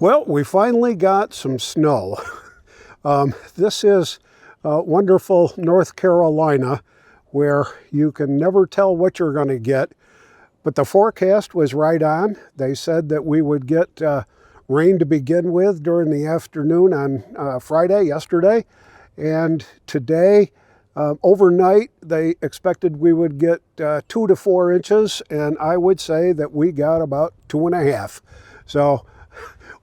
Well, we finally got some snow. This is wonderful North Carolina, where you can never tell what you're going to get. But the forecast was right on. They said that we would get rain to begin with during the afternoon on Friday, yesterday. And today, overnight, they expected we would get 2 to 4 inches. And I would say that we got about 2.5. So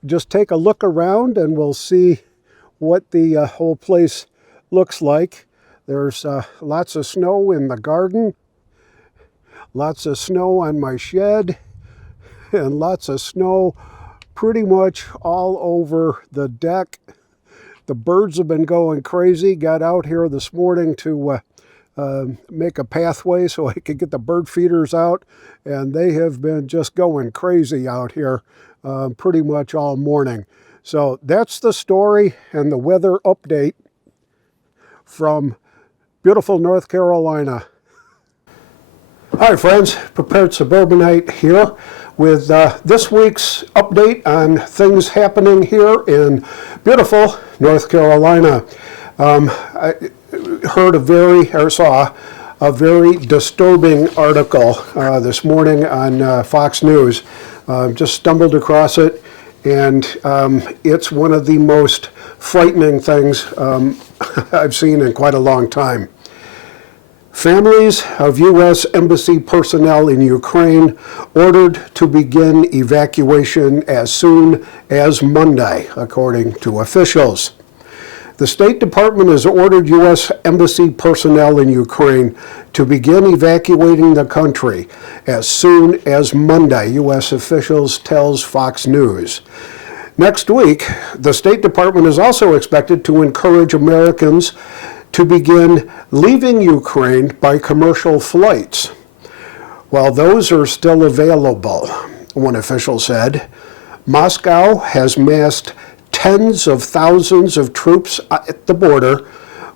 just take a look around and we'll see what the whole place looks like. There's lots of snow in the garden, lots of snow on my shed, and lots of snow pretty much all over the deck. The birds have been going crazy. Got out here this morning to make a pathway so I could get the bird feeders out, and they have been just going crazy out here pretty much all morning. So that's the story and the weather update from beautiful North Carolina. Hi friends, Prepared Suburbanite here with this week's update on things happening here in beautiful North Carolina. I saw a very disturbing article this morning on Fox News. Just stumbled across it, and it's one of the most frightening things I've seen in quite a long time. Families of U.S. Embassy personnel in Ukraine ordered to begin evacuation as soon as Monday, according to officials. The State Department has ordered U.S. Embassy personnel in Ukraine to begin evacuating the country as soon as Monday, U.S. officials tells Fox News. Next week, the State Department is also expected to encourage Americans to begin leaving Ukraine by commercial flights. While those are still available, one official said, Moscow has massed tens of thousands of troops at the border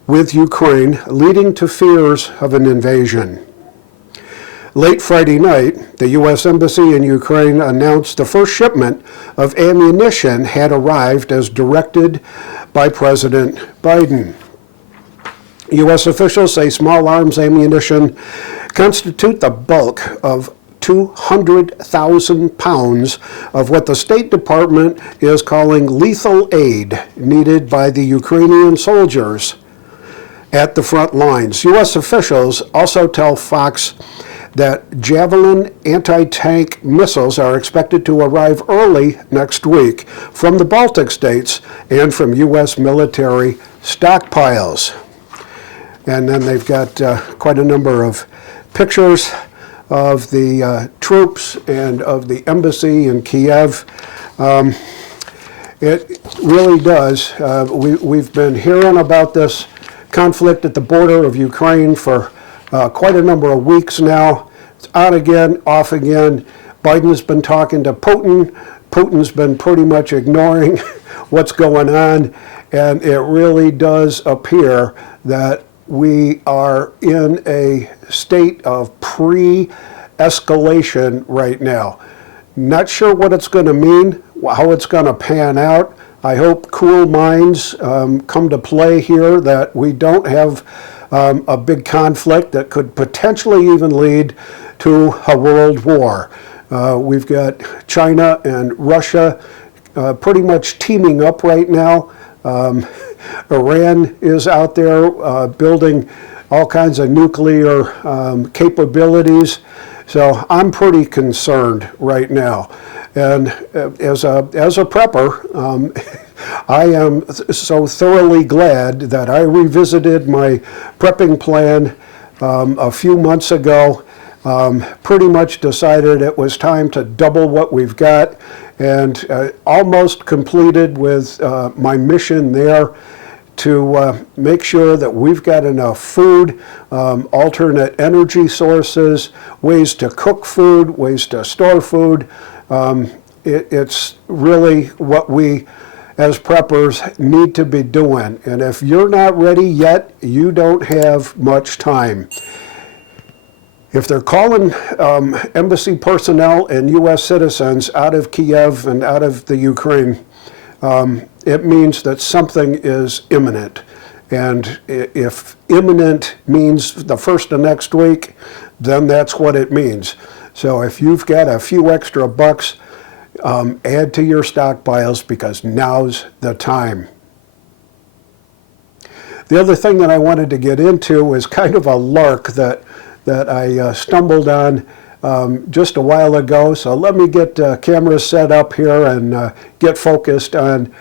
with Ukraine, leading to fears of an invasion. Late Friday night, the U.S. Embassy in Ukraine announced the first shipment of ammunition had arrived as directed by President Biden. U.S. officials say small arms ammunition constitute the bulk of 200,000 pounds of what the State Department is calling lethal aid needed by the Ukrainian soldiers at the front lines. U.S. officials also tell Fox that Javelin anti-tank missiles are expected to arrive early next week from the Baltic states and from U.S. military stockpiles. And then they've got quite a number of pictures of the troops and of the embassy in Kiev. It really does. We've been hearing about this conflict at the border of Ukraine for quite a number of weeks now. It's on again, off again. Biden's been talking to Putin. Putin's been pretty much ignoring what's going on. And it really does appear that we are in a state of pre-escalation right now. Not sure what it's going to mean, how it's going to pan out. I hope cool minds come to play here, that we don't have a big conflict that could potentially even lead to a world war. We've got China and Russia pretty much teaming up right now. Iran is out there building all kinds of nuclear capabilities. So I'm pretty concerned right now. And as a prepper, I am so thoroughly glad that I revisited my prepping plan a few months ago. Pretty much decided it was time to double what we've got, and almost completed with my mission there to make sure that we've got enough food, alternate energy sources, ways to cook food, ways to store food. It's really what we as preppers need to be doing. And if you're not ready yet, you don't have much time. If they're calling embassy personnel and U.S. citizens out of Kiev and out of the Ukraine, it means that something is imminent. And if imminent means the first of next week, then that's what it means. So if you've got a few extra bucks, add to your stockpiles, because now's the time. The other thing that I wanted to get into is kind of a lark that I stumbled on just a while ago. So let me get cameras set up here and get focused on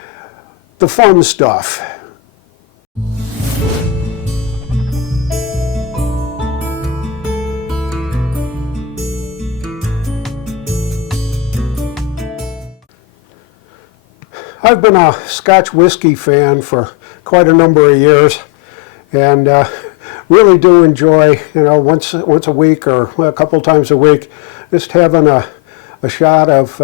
the fun stuff. I've been a Scotch Whisky fan for quite a number of years, and really do enjoy, once a week or a couple times a week, just having a shot of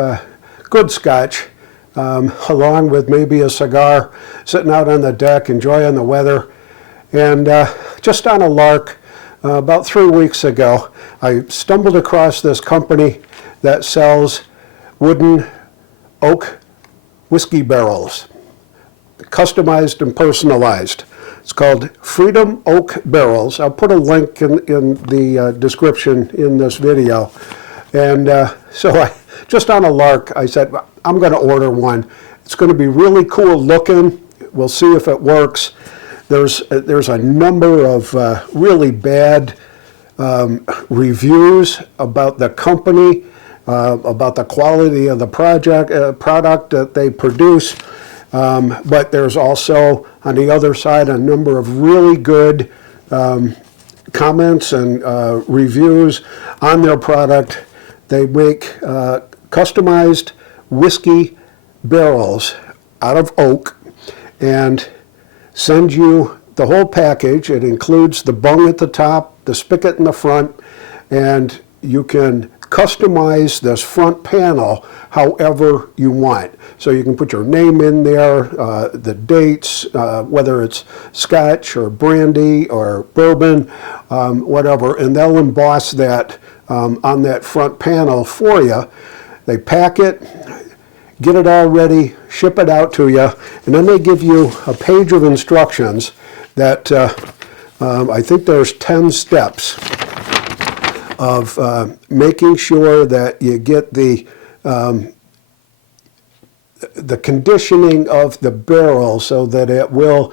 good Scotch, along with maybe a cigar, sitting out on the deck, enjoying the weather. And just on a lark, about 3 weeks ago, I stumbled across this company that sells wooden oak whiskey barrels, customized and personalized. It's called Freedom Oak Barrels. I'll put a link in the description in this video. And so just on a lark, I said, I'm going to order one. It's going to be really cool looking. We'll see if it works. There's a number of really bad reviews about the company, about the quality of the product that they produce, but there's also, on the other side, a number of really good comments and reviews on their product. They make customized whiskey barrels out of oak and send you the whole package. It includes the bung at the top, the spigot in the front, and you can customize this front panel however you want. So you can put your name in there, the dates, whether it's Scotch or brandy or bourbon, whatever, and they'll emboss that on that front panel for you. They pack it, get it all ready, ship it out to you, and then they give you a page of instructions that I think there's 10 steps of making sure that you get the conditioning of the barrel so that it will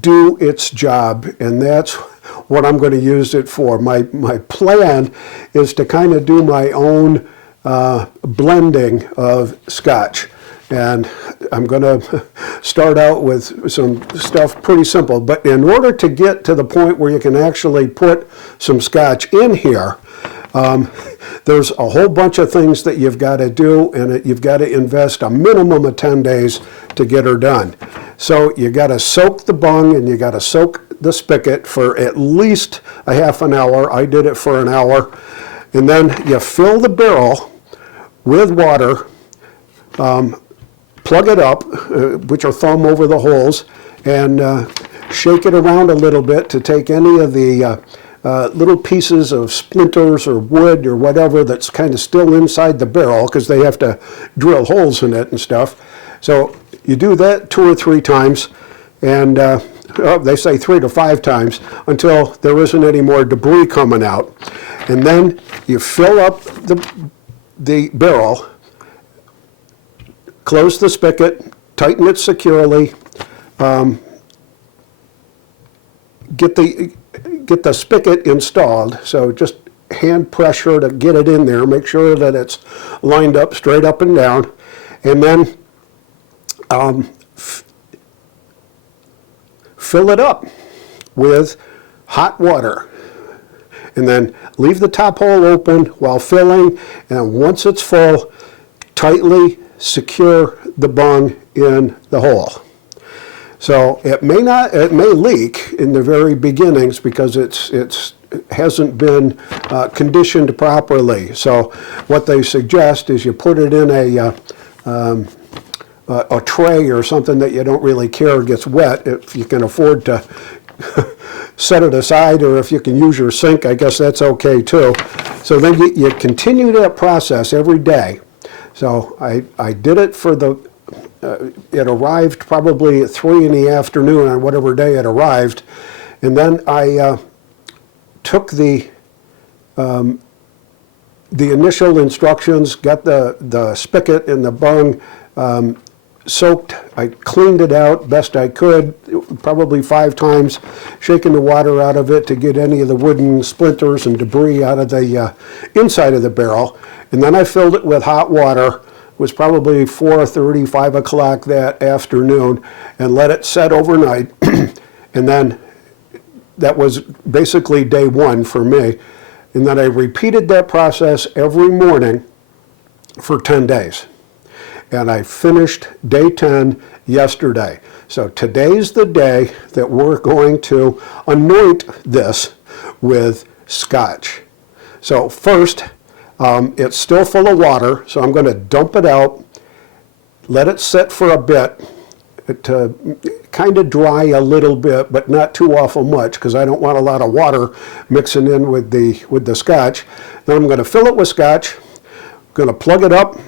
do its job, and that's what I'm going to use it for. My plan is to kind of do my own blending of Scotch, and I'm going to start out with some stuff pretty simple. But in order to get to the point where you can actually put some Scotch in here, there's a whole bunch of things that you've got to do, and you've got to invest a minimum of 10 days to get her done. So you got to soak the bung and you got to soak the spigot for at least a half an hour. I did it for an hour. And then you fill the barrel with water, plug it up, put your thumb over the holes, and shake it around a little bit to take any of the little pieces of splinters or wood or whatever that's kind of still inside the barrel, because they have to drill holes in it and stuff. So you do that 2 or 3 times, and they say 3 to 5 times, until there isn't any more debris coming out. And then you fill up the barrel, close the spigot, tighten it securely, get the spigot installed. So just hand pressure to get it in there, make sure that it's lined up straight up and down, and then fill it up with hot water, and then leave the top hole open while filling, and once it's full, tightly secure the bung in the hole. So it may leak in the very beginnings because it hasn't been conditioned properly. So what they suggest is you put it in a tray or something that you don't really care gets wet, if you can afford to set it aside, or if you can use your sink, I guess that's okay too. So then you continue that process every day. So I did it for it arrived probably at 3 in the afternoon on whatever day it arrived. And then I took the initial instructions, got the spigot and the bung soaked. I cleaned it out best I could, probably 5 times, shaking the water out of it to get any of the wooden splinters and debris out of the inside of the barrel. And then I filled it with hot water. It was probably 4:30, 5 o'clock that afternoon, and let it set overnight. And then that was basically day 1 for me. And then I repeated that process every morning for 10 days. And I finished day 10 yesterday. So today's the day that we're going to anoint this with Scotch. So first, it's still full of water, so I'm going to dump it out, let it sit for a bit to kind of dry a little bit, but not too awful much, because I don't want a lot of water mixing in with the Scotch. Then I'm going to fill it with Scotch, going to plug it up,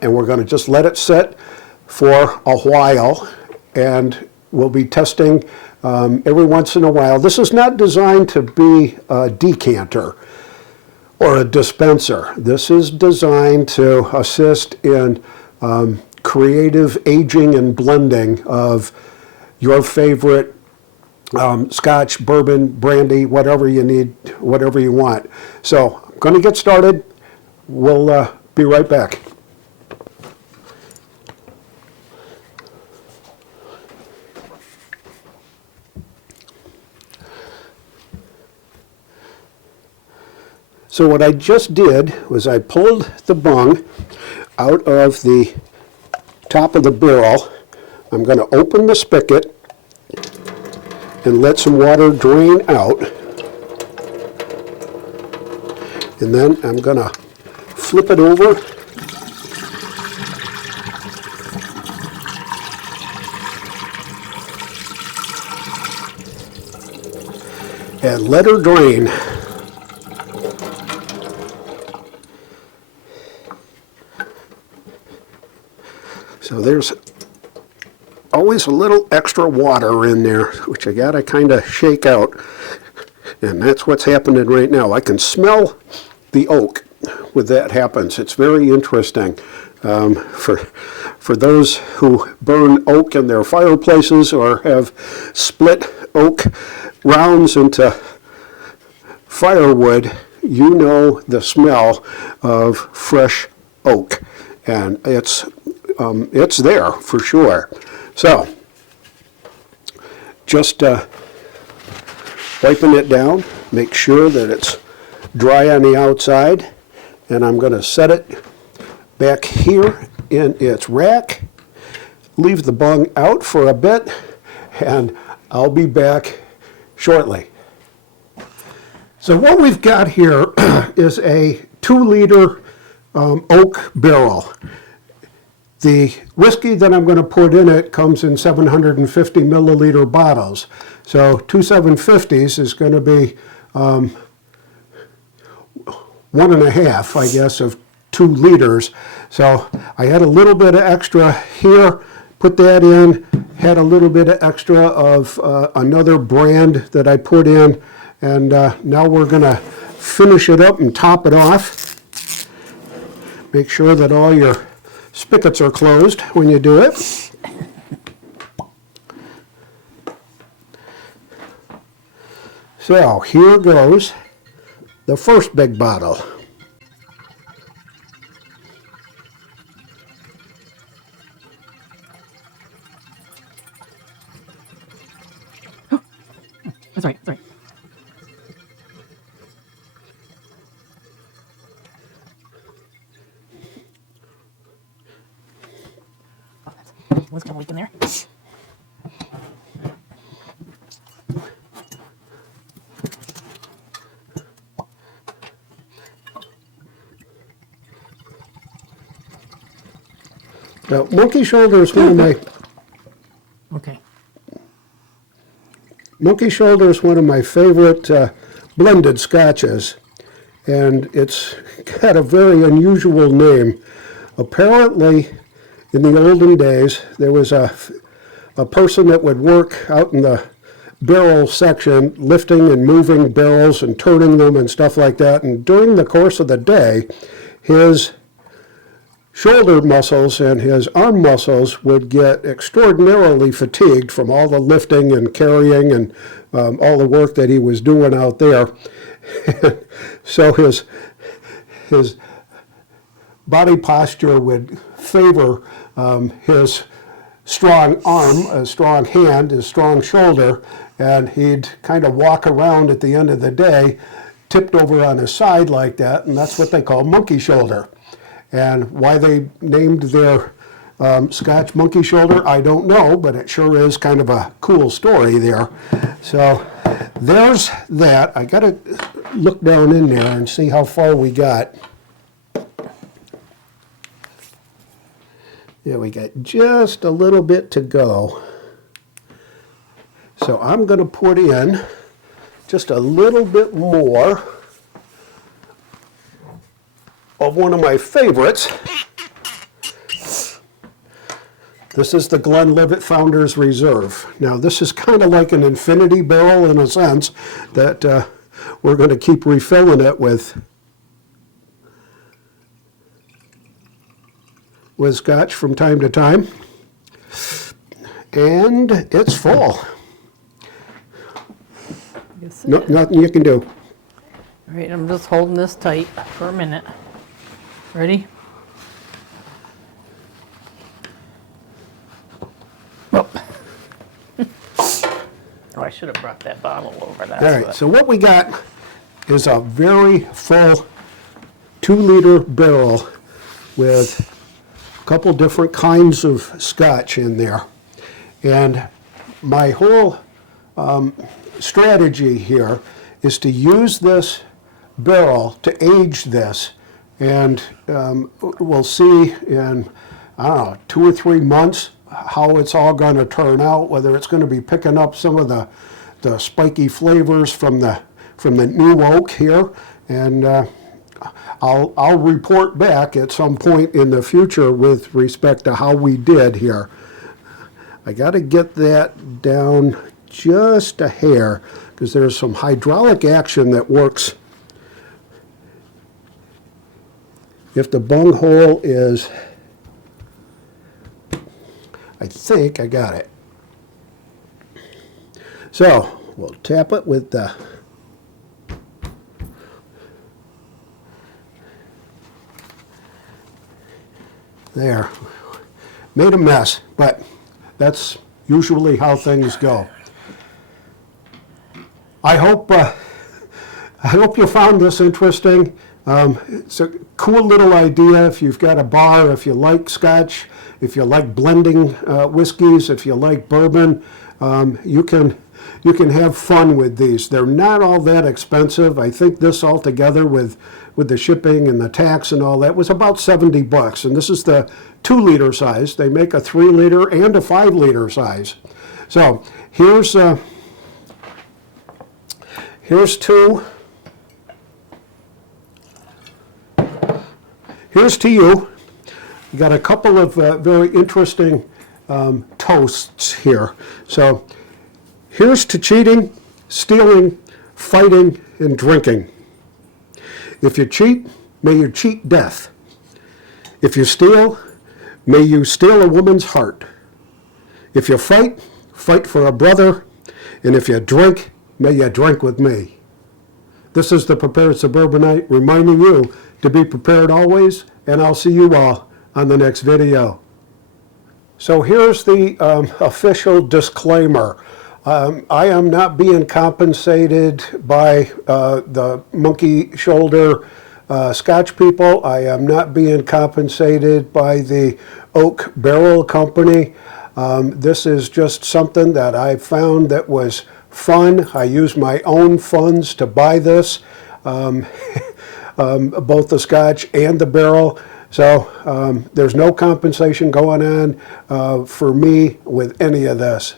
and we're going to just let it sit for a while, and we'll be testing every once in a while. This is not designed to be a decanter or a dispenser. This is designed to assist in creative aging and blending of your favorite Scotch, bourbon, brandy, whatever you need, whatever you want. So I'm going to get started. We'll be right back. So what I just did was I pulled the bung out of the top of the barrel. I'm going to open the spigot and let some water drain out. And then I'm going to flip it over and let her drain. So there's always a little extra water in there, which I gotta kind of shake out. And that's what's happening right now. I can smell the oak when that happens. It's very interesting. For those who burn oak in their fireplaces or have split oak rounds into firewood, you know the smell of fresh oak. And it's there for sure. So, just wiping it down, make sure that it's dry on the outside, and I'm going to set it back here in its rack, leave the bung out for a bit, and I'll be back shortly. So what we've got here is a 2-liter oak barrel. The whiskey that I'm going to put in it comes in 750 milliliter bottles. So 2 750s is going to be 1.5, I guess, of 2 liters. So I had a little bit of extra here, put that in, had a little bit of extra of another brand that I put in, and now we're going to finish it up and top it off. Make sure that all your spigots are closed when you do it. So here goes the first big bottle. That's right, that's right. What's going to leak in there? Now, monkey shoulder is one of Okay. Monkey Shoulder is one of my favorite blended scotches, and it's got a very unusual name. Apparently, in the olden days, there was a person that would work out in the barrel section, lifting and moving barrels and turning them and stuff like that. And during the course of the day, his shoulder muscles and his arm muscles would get extraordinarily fatigued from all the lifting and carrying and all the work that he was doing out there. So his body posture would favor his strong arm, a strong hand, his strong shoulder, and he'd kind of walk around at the end of the day tipped over on his side like that, and that's what they call monkey shoulder. And why they named their Scotch Monkey Shoulder, I don't know, but it sure is kind of a cool story there. So there's that. I got to look down in there and see how far we got. Yeah, we got just a little bit to go. So I'm going to put in just a little bit more of one of my favorites. This is the Glenlivet Founders Reserve. Now this is kind of like an infinity barrel in a sense that we're going to keep refilling it with Scotch from time to time. And it's full. Nothing you can do. All right, I'm just holding this tight for a minute. Ready? Oh. Oh, I should have brought that bottle over. That's All right, what. so what we got is a very full 2-liter barrel with a couple different kinds of Scotch in there. And my whole strategy here is to use this barrel to age this. And we'll see in, I don't know, 2 or 3 months how it's all going to turn out, whether it's going to be picking up some of the spiky flavors from the new oak here. And I'll report back at some point in the future with respect to how we did here. I got to get that down just a hair because there's some hydraulic action that works. If the bung hole is, I think I got it. So we'll tap it with the there. Made a mess, but that's usually how things go. I hope you found this interesting. It's a cool little idea if you've got a bar, if you like Scotch, if you like blending whiskeys, if you like bourbon, you can have fun with these. They're not all that expensive. I think this altogether with the shipping and the tax and all that was about $70. And this is the 2-liter size. They make a 3-liter and a 5-liter size. So here's to you. You got a couple of very interesting toasts here. So here's to cheating, stealing, fighting, and drinking. If you cheat, may you cheat death. If you steal, may you steal a woman's heart. If you fight, fight for a brother. And if you drink, may you drink with me. This is the Prepared Suburbanite reminding you to be prepared always, and I'll see you all on the next video. So here's the official disclaimer. I am not being compensated by the Monkey Shoulder Scotch people. I am not being compensated by the Oak Barrel Company. This is just something that I found that was fun. I used my own funds to buy this, both the Scotch and the barrel. So there's no compensation going on for me with any of this.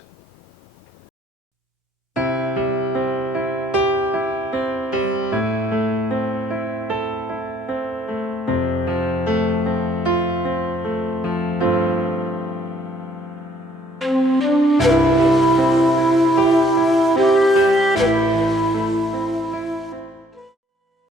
Bye.